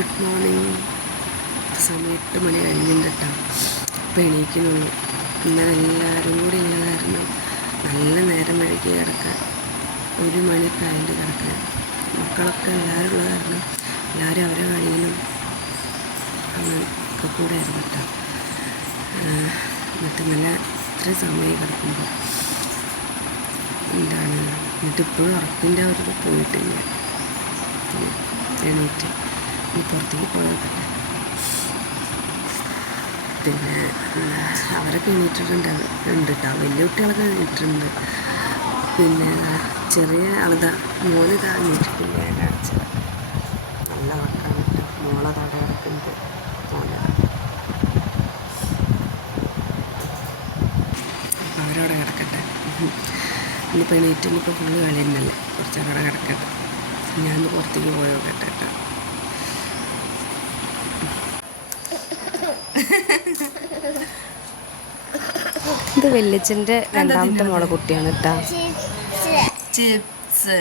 Good morning. സമയം 8 മണി കഴിഞ്ഞിട്ട് കേട്ടോ. ഇപ്പോൾ എണീക്കുന്നുള്ളൂ. ഇന്നലെ എല്ലാവരും കൂടി ഉള്ള കാരണം നല്ല നേരം വഴിക്ക് കിടക്കാൻ 1 മണിയൊക്കെ ആയിട്ട് കിടക്കാൻ. മക്കളൊക്കെ എല്ലാവരും ഉള്ള കാരണം എല്ലാവരും അവരെ കളിയിലും അങ്ങനെയൊക്കെ കൂടെ ആയിരുന്നു കേട്ടോ. എന്നിട്ട് നല്ല ഇത്രയും സമയം കിടക്കുമ്പോൾ എന്നിട്ട് ഇപ്പോഴും ഉറപ്പിൻ്റെ ഒരു പോയിട്ടില്ല. എണീറ്റ് ഇനി പുറത്തേക്ക് പോയോട്ടെ. പിന്നെ അവരൊക്കെ എണീറ്റിട്ടുണ്ട് കേട്ടോ. വലിയ കുട്ടികളൊക്കെ എണീറ്റിട്ടുണ്ട്. പിന്നെ ചെറിയ ആളിതാ മോനിതാ എണീറ്റിട്ടില്ല. ഞാൻ കാണിച്ചത് നല്ല മക്കളാണ് കേട്ടോ. മോളെ തട കിടക്കുന്നത് മോനെ. അപ്പോൾ അവരവിടെ കിടക്കട്ടെ. ഇനിയിപ്പോൾ എണീറ്റ് ഇനിയിപ്പോൾ ഫുള്ള് കളി തന്നെയല്ലേ. കുറച്ചവിടെ കിടക്കട്ടെ. ഞാൻ പുറത്തേക്ക് പോയോ കേട്ടോ. ഇത് വെല്ലിച്ചൻ്റെ രണ്ടാമത്തെ മോളെ കുട്ടിയാണ് കേട്ടോ. ചിപ്സ്.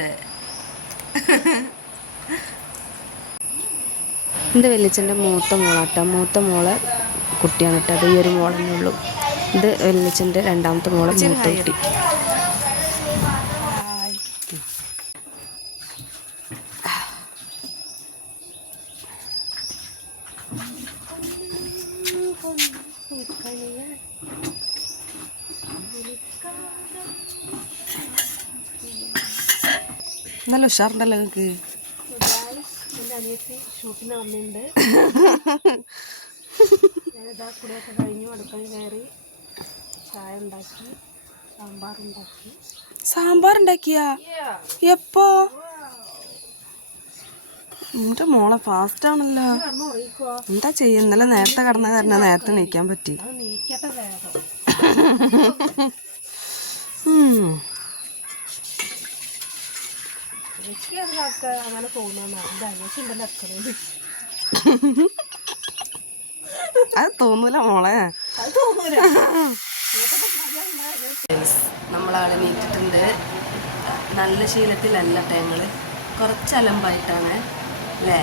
ഇത് വെല്ലിച്ചൻ്റെ മൂത്ത മോളാട്ടോ. മൂത്ത മോളെ കുട്ടിയാണ് കേട്ടോ. അത് ഈ ഒരു മോളേ ഉള്ളൂ. ഇത് വെല്ലിച്ചൻ്റെ രണ്ടാമത്തെ മോളെ മൂത്ത കുട്ടി. നല്ല ഉഷാറുണ്ടല്ലോ നിങ്ങൾക്ക്. എൻ്റെ അനിയത്തി ഷൂട്ടിന് വന്നിട്ടുണ്ട്. ഞാനിതാ കൂടെയൊക്കെ കഴിഞ്ഞു അടുക്കളയിൽ കയറി ചായ ഉണ്ടാക്കി സാമ്പാറുണ്ടാക്കി. സാമ്പാറുണ്ടാക്കിയാ എപ്പോ? എൻ്റെ മോളെ ഫാസ്റ്റ് ആണല്ലോ. എന്താ ചെയ്യുക? ഇന്നലെ നേരത്തെ കിടന്ന കാരണം നേരത്തെ നീക്കാൻ പറ്റി. അങ്ങനെ അത് തോന്നൂല മോളെ. നമ്മളവിടെ നീറ്റിട്ടുണ്ട്. നല്ല ശീലത്തിലല്ല ഞങ്ങൾ കുറച്ച് അലമ്പായിട്ടാണ് അല്ലേ.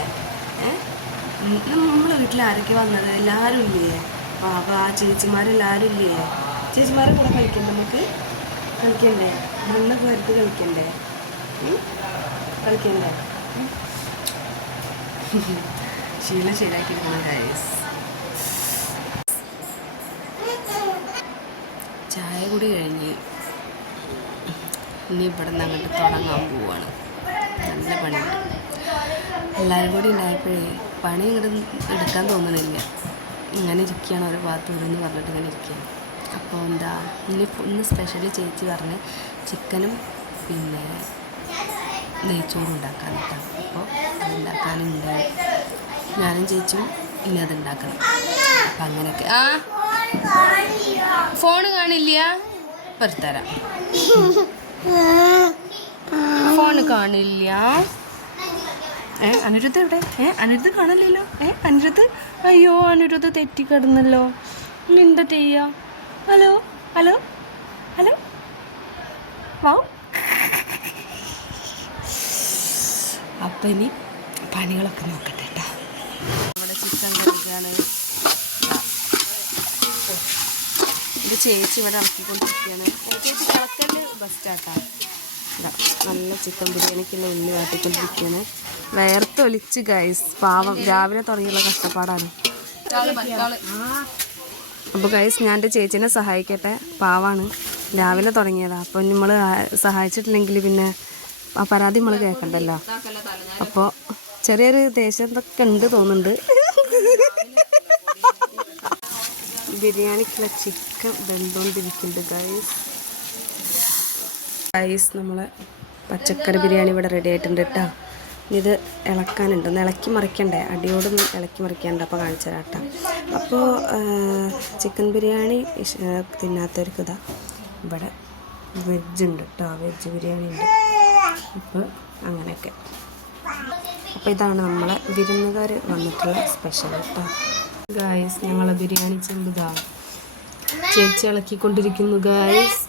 നമ്മളെ വീട്ടിൽ ആരൊക്കെ വന്നത്? എല്ലാവരും ഇല്ലേ? ബാബ ചേച്ചിമാരെല്ലാവരും ഇല്ലേ? ചേച്ചിമാരെ കൂടെ കളിക്കണ്ടേ? നമുക്ക് കളിക്കണ്ടേ? മണ്ണൊക്കെ വരുത്ത് കളിക്കണ്ടേ? കളിക്കണ്ടേ? ശീലം ശരിയാക്കിയിരിക്കണം ഗൈസ്. ചായ കൂടി കഴിഞ്ഞ് ഇനി ഇവിടെ നിന്ന് അങ്ങോട്ട് തുടങ്ങാൻ പോവാണ്. നല്ല പണിയുണ്ട്. എല്ലാവരും കൂടി ഉണ്ടായപ്പോഴേ പണി ഇങ്ങോട്ട് എടുക്കാൻ തോന്നണില്ല. ഇങ്ങനെ ഇരിക്കുകയാണ് ഒരു ഭാഗത്ത് ഇതെന്ന് പറഞ്ഞിട്ട് ഇങ്ങനെ ഇരിക്കുകയാണ്. അപ്പോൾ ഇന്ന് സ്പെഷ്യലി ചേച്ചി പറഞ്ഞ് ചിക്കനും പിന്നെ നെയ്ച്ചോറും ഉണ്ടാക്കാൻ കേട്ടോ. അപ്പോൾ അതുണ്ടാക്കാനുണ്ട്. ഞാനും ചേച്ചിയും ഇനി അതുണ്ടാക്കണം. അപ്പം അങ്ങനെയൊക്കെ. ഫോണ് കാണില്ല? വരുത്തരാം. ഫോണ് കാണില്ല. അനിരുദ്ധ എവിടെ? അനിരുദ്ധ കാണില്ലല്ലോ. അനിരുദ്ധ, അയ്യോ അനിരുദ്ധ തെറ്റിക്കിടന്നല്ലോ. ഇനി എന്താ ചെയ്യാ? ഹലോ ഹലോ ഹലോ വാ. അപ്പം ഇനി പണികളൊക്കെ നോക്കട്ടെ കേട്ടോ. ഇവിടെ ചിക്കൻ കറിക്കാണ്. ഇത് ചേച്ചി ഇവിടെ ഇറക്കിക്കൊണ്ടിരിക്കുകയാണ്. ചേച്ചി കിളക്കല് ബെസ്റ്റാട്ടാ. നല്ല ചിക്കൻ ബിരിയാണിക്കുള്ള ഉള്ളി കാട്ടിക്കൊണ്ടിരിക്കുകയാണ്. വേർത്തൊലിച്ച് ഗൈസ്. പാവം രാവിലെ തുടങ്ങിയുള്ള കഷ്ടപ്പാടാണ്. അപ്പോൾ ഗൈസ് ഞാൻ എൻ്റെ ചേച്ചീനെ സഹായിക്കട്ടെ. പാവാണ്, രാവിലെ തുടങ്ങിയതാണ്. അപ്പോൾ നമ്മൾ സഹായിച്ചിട്ടില്ലെങ്കിൽ പിന്നെ ആ പരാതി നമ്മൾ കേൾക്കണ്ടല്ലോ. അപ്പോൾ ചെറിയൊരു ദേഷ്യം ഇതൊക്കെ ഉണ്ട് തോന്നുന്നുണ്ട്. ബിരിയാണിക്കുള്ള ചിക്കൻ വെന്തുകൊണ്ടിരിക്കുന്നുണ്ട് ഗൈസ്. നമ്മളെ പച്ചക്കറി ബിരിയാണി ഇവിടെ റെഡി ആയിട്ടുണ്ട് കേട്ടോ. ഇത് ഇളക്കാനുണ്ട്. ഒന്ന് ഇളക്കി മറിക്കണ്ടേ? അടിയോടൊന്നും ഇളക്കി മറിക്കണ്ട. അപ്പോൾ കാണിച്ചു തരാം കേട്ടോ. അപ്പോൾ ചിക്കൻ ബിരിയാണി തിന്നാത്തവർക്ക് ഇതാ ഇവിടെ വെജ് ഉണ്ട് കേട്ടോ. വെജ് ബിരിയാണി ഉണ്ട്. അപ്പോൾ അങ്ങനെയൊക്കെ. അപ്പോൾ ഇതാണ് നമ്മളെ വിരുന്നുകാർ വന്നിട്ടുള്ള സ്പെഷ്യൽ കേട്ടോ ഗായ്സ്. ഞങ്ങളെ ബിരിയാണി ചെമ്പുതാ ചേച്ചി ഇളക്കിക്കൊണ്ടിരിക്കുന്നു ഗായ്സ്.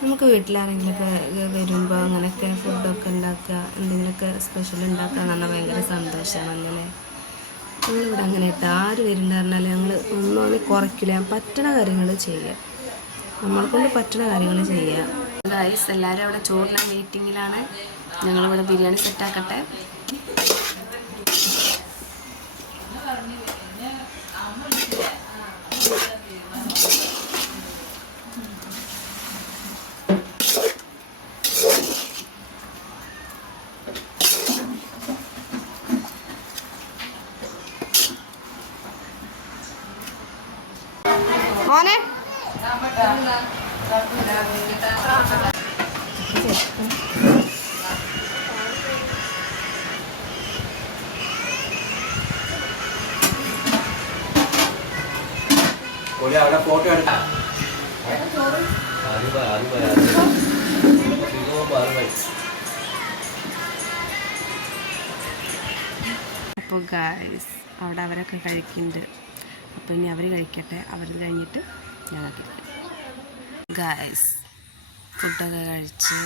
നമുക്ക് വീട്ടിലാരെങ്കിലുമൊക്കെ വരുമ്പോൾ അങ്ങനെയൊക്കെ ഫുഡൊക്കെ ഉണ്ടാക്കുക, എന്തെങ്കിലുമൊക്കെ സ്പെഷ്യൽ ഉണ്ടാക്കുക എന്ന് പറഞ്ഞാൽ ഭയങ്കര സന്തോഷമാണല്ലേ. ഞങ്ങളിവിടെ അങ്ങനെ ഇട്ട് ആര് വരുന്നുണ്ട് പറഞ്ഞാൽ ഞങ്ങൾ ഒന്നും കുറയ്ക്കില്ല, പറ്റണ കാര്യങ്ങൾ ചെയ്യുക, നമ്മളെക്കൊണ്ട് പറ്റുന്ന കാര്യങ്ങൾ ചെയ്യുക. ഗൈസ് എല്ലാവരും അവിടെ ചോറിന് മീറ്റിങ്ങിലാണ്. ഞങ്ങളിവിടെ ബിരിയാണി സെറ്റാക്കട്ടെ. മോനെ അവിടെ ഫോട്ടോ എടുക്കാം. അപ്പോൾ ഗായ്സ് അവിടെ അവരൊക്കെ കഴിക്കുന്നുണ്ട്. അപ്പോൾ ഇനി അവർ കഴിക്കട്ടെ, അവർ കഴിഞ്ഞിട്ട് ഞങ്ങൾ കഴിക്കും. ഗായ്സ് ഫുഡൊക്കെ കഴിച്ച്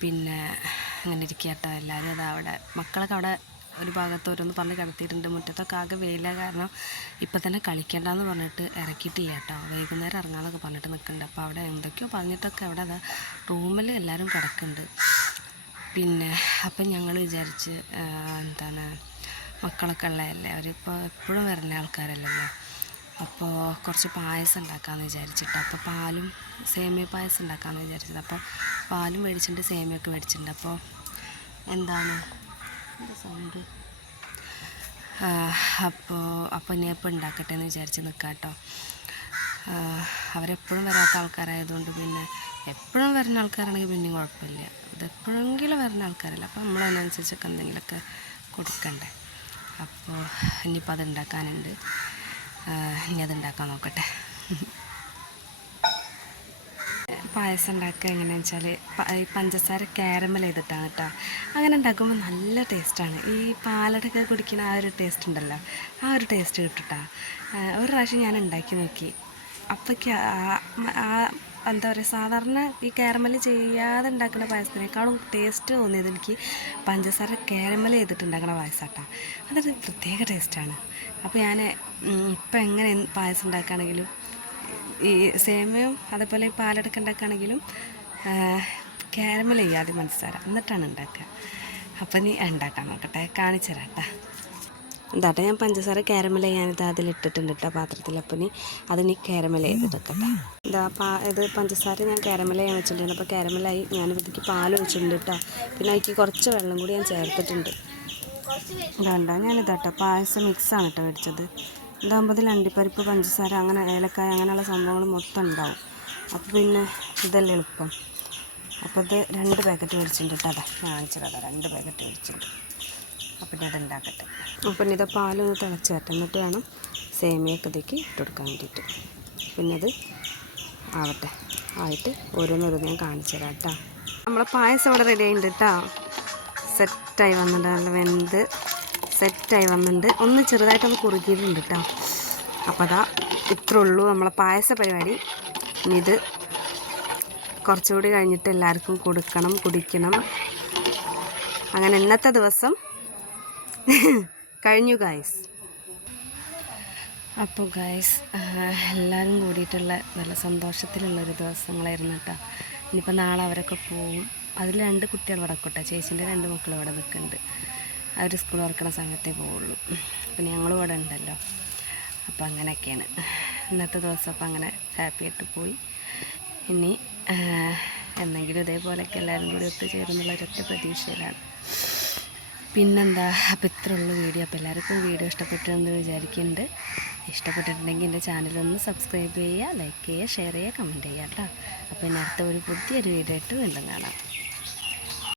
പിന്നെ അങ്ങനെ ഇരിക്കുക കേട്ടോ. എല്ലാവരും അതാ അവിടെ മക്കളൊക്കെ അവിടെ ഒരു ഭാഗത്ത് ഓരോന്ന് പറഞ്ഞ് കിടത്തിയിട്ടുണ്ട്. മുറ്റത്തൊക്കെ ആകെ വെയില കാരണം ഇപ്പം തന്നെ കളിക്കേണ്ടെന്ന് പറഞ്ഞിട്ട് ഇറക്കിയിട്ട് ചെയ്യാം കേട്ടോ. വൈകുന്നേരം ഇറങ്ങാമെന്നൊക്കെ പറഞ്ഞിട്ട് നിൽക്കുന്നുണ്ട്. അപ്പോൾ അവിടെ എന്തൊക്കെയോ പറഞ്ഞിട്ടൊക്കെ അവിടെ അതാ റൂമിൽ എല്ലാവരും കിടക്കുന്നുണ്ട്. പിന്നെ അപ്പം ഞങ്ങൾ വിചാരിച്ച് എന്താണ് മക്കളൊക്കെ ഉള്ളതല്ലേ, അവരിപ്പോൾ എപ്പോഴും വരുന്ന ആൾക്കാരല്ലല്ലോ, അപ്പോൾ കുറച്ച് പായസം ഉണ്ടാക്കാമെന്ന് വിചാരിച്ചിട്ട്. അപ്പോൾ പാലും സേമിയ പായസം ഉണ്ടാക്കാമെന്ന് വിചാരിച്ചത്. അപ്പോൾ പാലും മേടിച്ചിട്ടുണ്ട്, സേമിയൊക്കെ മേടിച്ചിട്ടുണ്ട്. അപ്പോൾ എന്താണ് സൗണ്ട് അപ്പോൾ ഇനി എപ്പോൾ ഉണ്ടാക്കട്ടെ എന്ന് വിചാരിച്ച് നിൽക്കാം കേട്ടോ. അവരെപ്പോഴും വരാത്ത ആൾക്കാരായതുകൊണ്ട് പിന്നെ എപ്പോഴും വരുന്ന ആൾക്കാരാണെങ്കിൽ പിന്നെയും കുഴപ്പമില്ല. ഇതെപ്പോഴെങ്കിലും വരുന്ന ആൾക്കാരല്ല, അപ്പോൾ നമ്മളതിനനുസരിച്ചൊക്കെ എന്തെങ്കിലുമൊക്കെ കൊടുക്കണ്ടേ. അപ്പോൾ ഇനിയിപ്പോൾ അത് ഉണ്ടാക്കാനുണ്ട്, ഇനി അത് ഉണ്ടാക്കാൻ നോക്കട്ടെ. പായസം ഉണ്ടാക്കുക എങ്ങനെയാണെന്ന് വെച്ചാൽ ഈ പഞ്ചസാര കാരമൽ ചെയ്തിട്ടാണ് കേട്ടോ. അങ്ങനെ ഉണ്ടാക്കുമ്പോൾ നല്ല ടേസ്റ്റാണ്. ഈ പാലടൊക്കെ കുടിക്കുന്ന ആ ഒരു ടേസ്റ്റ് ഉണ്ടല്ലോ, ആ ഒരു ടേസ്റ്റ് കിട്ടും. ഒരു പ്രാവശ്യം ഞാൻ ഉണ്ടാക്കി നോക്കി. അപ്പോഴേക്ക് എന്താ പറയുക, സാധാരണ ഈ കാരമൽ ചെയ്യാതെ ഉണ്ടാക്കുന്ന പായസത്തിനേക്കാളും ടേസ്റ്റ് തോന്നിയത് എനിക്ക് പഞ്ചസാര കാരമൽ ചെയ്തിട്ടുണ്ടാക്കുന്ന പായസം കേട്ടോ. അതൊരു പ്രത്യേക ടേസ്റ്റാണ്. അപ്പോൾ ഞാൻ ഇപ്പം എങ്ങനെ പായസം ഉണ്ടാക്കുകയാണെങ്കിലും ഈ സേമിയയും അതേപോലെ ഈ പാലടക്കം ഉണ്ടാക്കുകയാണെങ്കിലും കാരമൽ ചെയ്യാതെ പഞ്ചസാര എന്നിട്ടാണ് ഉണ്ടാക്കുക. അപ്പം നീ ഉണ്ടാക്കാൻ നോക്കട്ടെ, കാണിച്ചു തരാം കേട്ടോ. എന്താട്ടെ ഞാൻ പഞ്ചസാര കാരമൽ ചെയ്യാനിത് അതിലിട്ടിട്ടുണ്ട് കേട്ടോ പാത്രത്തിൽ. അപ്പം നീ അതിനി കാരമൽ ചെയ്തിട്ടൊക്കെ ഇത് പഞ്ചസാര ഞാൻ കാരമൽ ചെയ്യാൻ വെച്ചിട്ടുണ്ട്. അപ്പോൾ കാരമലായി ഞാനിതിലേക്ക് പാൽ ഒഴിച്ചിട്ടുണ്ട് കേട്ടോ. പിന്നെ അതിലേക്ക് കുറച്ച് വെള്ളം കൂടി ഞാൻ ചേർത്തിട്ടുണ്ട്. ഇതുണ്ടോ ഞാനിതാട്ടോ പായസം മിക്സാണ് കേട്ടോ മേടിച്ചത്. ഇതാകുമ്പോൾ ഇതിൽ അണ്ടിപ്പരിപ്പ്, പഞ്ചസാര, അങ്ങനെ ഏലക്കായ അങ്ങനെയുള്ള സംഭവങ്ങൾ മൊത്തം ഉണ്ടാവും. അപ്പോൾ പിന്നെ ഇതെല്ലാം എളുപ്പം. അപ്പോൾ ഇത് 2 പാക്കറ്റ് മേടിച്ചിട്ടുണ്ട് കേട്ടോ. അതാ കാണിച്ചത്, 2 പാക്കറ്റ് മേടിച്ചിട്ടുണ്ട്. അപ്പം ഇത് ഉണ്ടാക്കട്ടെ. അപ്പം ഇത് പാലൊന്ന് തിളച്ച് വരട്ടെ, എന്നിട്ട് വേണം സേമിയൊക്കെ ഇതിലേക്ക് ഇട്ട് കൊടുക്കാൻ വേണ്ടിയിട്ട്. പിന്നെ അത് ആവട്ടെ, ആയിട്ട് ഓരോന്നോരോന്ന് ഞാൻ കാണിച്ചു തരാം കേട്ടോ. നമ്മളെ പായസം ഇവിടെ റെഡി ആയിട്ടുണ്ട് കേട്ടോ. സെറ്റായി വന്നിട്ടുണ്ട്, നല്ല വെന്ത് സെറ്റായി വന്നിട്ടുണ്ട്. ഒന്ന് ചെറുതായിട്ടൊന്ന് കുറുകിയിട്ടുണ്ട് കേട്ടോ. അപ്പോൾ അതാ ഇത്രേ ഉള്ളൂ നമ്മളെ പായസ പരിപാടി. ഇനി ഇത് കുറച്ചുകൂടി കഴിഞ്ഞിട്ട് എല്ലാവർക്കും കൊടുക്കണം, കുടിക്കണം. അങ്ങനെ ഇന്നത്തെ ദിവസം കഴിഞ്ഞു ഗായ്സ്. അപ്പോൾ ഗായ്സ് എല്ലാവരും കൂടിയിട്ടുള്ള നല്ല സന്തോഷത്തിലുള്ളൊരു ദിവസങ്ങളായിരുന്നു കേട്ടോ. ഇനിയിപ്പോൾ നാളെ അവരൊക്കെ പോവും. അതിൽ 2 കുട്ടികൾ വടക്കോട്ടെ, ചേച്ചീൻ്റെ 2 മക്കൾ ഇവിടെ നിൽക്കുന്നുണ്ട്. അവർ സ്കൂൾ തുറക്കുന്ന സമയത്തേ പോവുള്ളൂ. പിന്നെ ഞങ്ങളും ഇവിടെ ഉണ്ടല്ലോ. അപ്പോൾ അങ്ങനെയൊക്കെയാണ് ഇന്നത്തെ ദിവസം. അപ്പോൾ അങ്ങനെ ഹാപ്പി ആയിട്ട് പോയി. ഇനി എന്തെങ്കിലും ഇതേപോലെയൊക്കെ എല്ലാവരും കൂടി ഒത്തുചേരുന്നുള്ള ഒരൊറ്റ പ്രതീക്ഷയിലാണ്. പിന്നെന്താ, അപ്പോൾ ഇത്രയുള്ള വീഡിയോ. അപ്പോൾ എല്ലാവർക്കും വീഡിയോ ഇഷ്ടപ്പെട്ടെന്ന് വിചാരിക്കുന്നുണ്ട്. ഇഷ്ടപ്പെട്ടിട്ടുണ്ടെങ്കിൽ എൻ്റെ ചാനലൊന്ന് സബ്സ്ക്രൈബ് ചെയ്യുക, ലൈക്ക് ചെയ്യുക, ഷെയർ ചെയ്യുക, കമൻറ്റ് ചെയ്യുക കേട്ടോ. അപ്പോൾ ഇനി അടുത്ത ഒരു പുതിയൊരു വീഡിയോ ആയിട്ട് വീണ്ടും കാണാം.